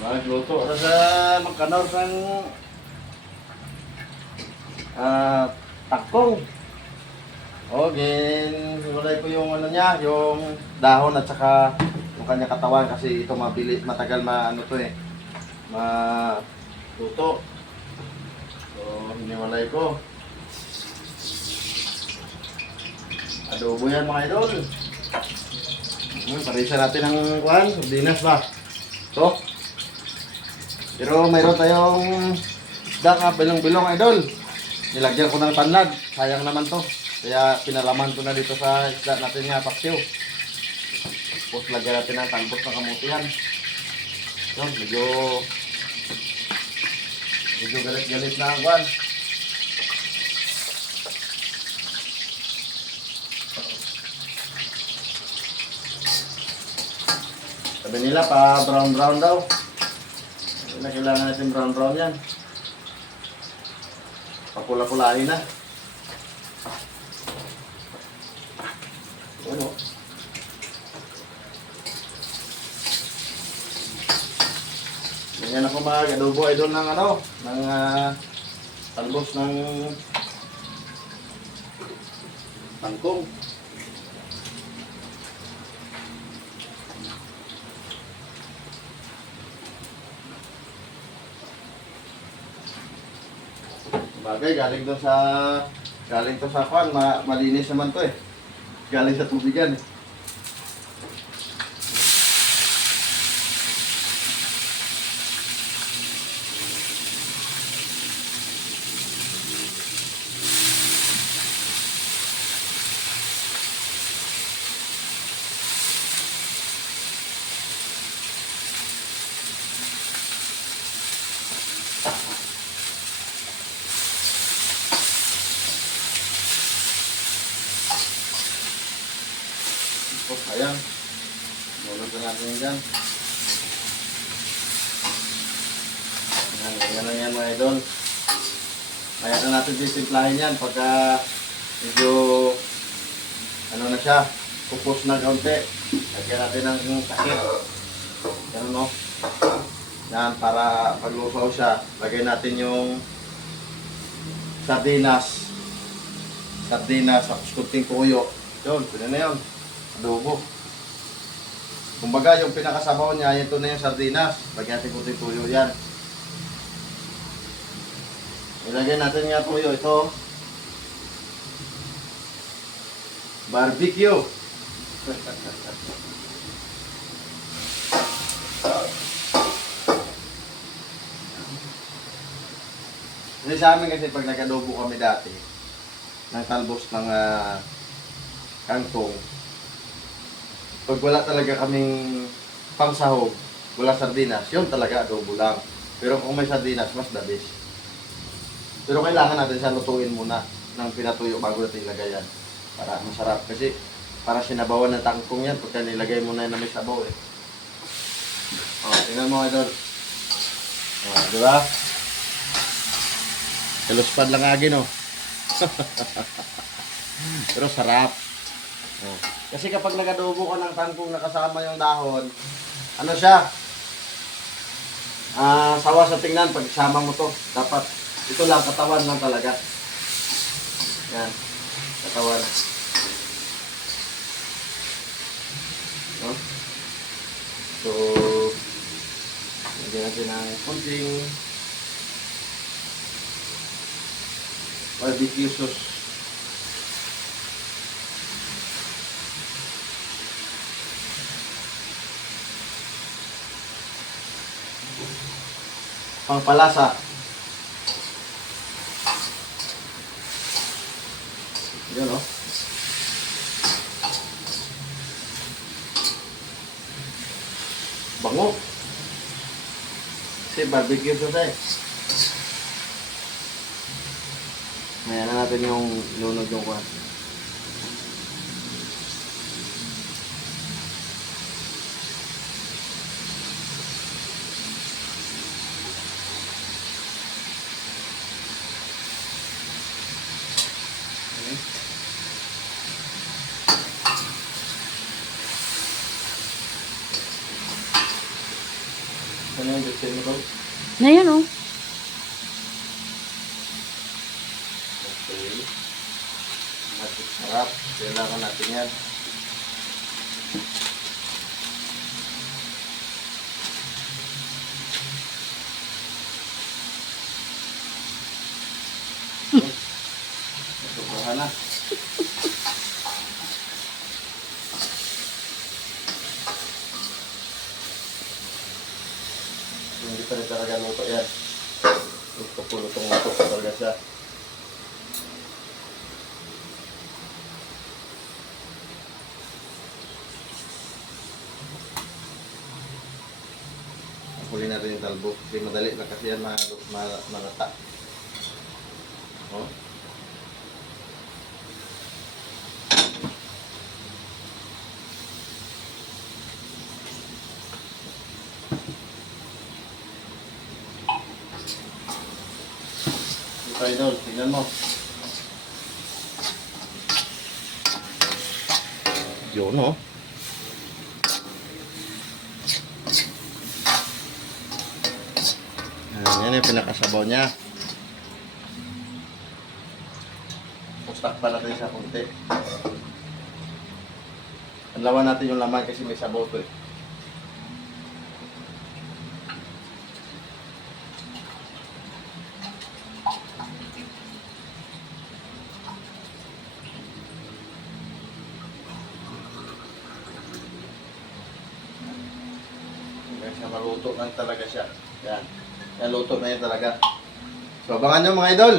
Magluto na sa magkanor sang ah takong. Okay, wala ko yung ano niya, yung dahon at saka yung kanya katawan kasi ito mabili, matagal ma ano to eh. Ma luto. So, hiniwalay ko. Adobo yan mga idol. Parisa natin ang kuhan, sardinas ba? To. Pero mayroon tayong nga bilong-bilong idol. Nilagyan ko ng tanlad. Sayang naman to. Kaya pinalaman ko na dito sa isda natin nga paksiw. Tapos lagyan natin ng talbos ng kamutihan. So, medyo medyo galit-galit na ang kwan. Sabi nila pa brown-brown daw. Na kailangan natin brown-brown yan. Papula-pulahin na. Ano? Ganyan ako mag-adobo idol ng ano, ng ah, talbos ng tangkong. Bagay, galing doon sa galing to sa kwan, ma, malinis naman to eh. Galing sa tubigan eh. Oh, ayan. Mulog na natin yan dyan. Ayan, ganyan lang yan mga idol. Kaya na natin titimplahin yan pagka medyo ano na siya, kupos na kaunti. Lagyan natin ng sakit. Yan no. Yan, para paglusaw siya, lagay natin yung sardinas. Sardinas, tapos kunting tuyo. Yun, pwede na yun adobo. Kumbaga, yung pinakasabaw niya, ito na yung sardinas. Lagyan natin kunting tuyo yan. Ilagay natin nga tuyo. Ito. Barbecue. Kasi sa amin kasi pag nag-adobo kami dati, ng talbos ng ah, kangkong, pag wala talaga kaming pangsahog, wala sardinas, yun talaga adobo lang. Pero kung may sardinas, mas the. Pero kailangan natin siya lutuin muna ng pinatuyo bago natin ilagay yan. Para masarap. Kasi para sinabawan ng tangkong yan pagka nilagay mo na yan na may sabaw eh. O, tingnan mo idol. O, di ba? Kaluspad lang agi no. Pero sarap. Kasi kapag nagadobo ka ng kangkong nakasama yung dahon, ano siya? Ah, sawa sa tingnan pag isama mo to. Dapat ito lang katawan lang talaga. Yan. Katawan. No? So, lagyan natin ng konting barbecue sauce. Pangpalasa. Yun o. Bango. Kasi barbecue sauce eh. Ngayon na natin yung lunod yung kwan. Ano yung mo? Na yan oh. Okay. Matik sarap. Kailangan natin yan. Sobrahan na. Hindi pa rin talaga luto yan. Gusto ko lutong luto talaga siya. Huli na rin yung talbo. Kasi madali na kasi yan malata. Oh. Ito idol, tingnan mo. Yun oh. Ayan, yan yung pinakasabaw niya. Pustak pa natin sa kunti. Ang lawan natin yung laman kasi may sabaw to eh. Siya maluto lang talaga siya. Yan. Yan, luto na yan talaga. So, abangan nyo mga idol.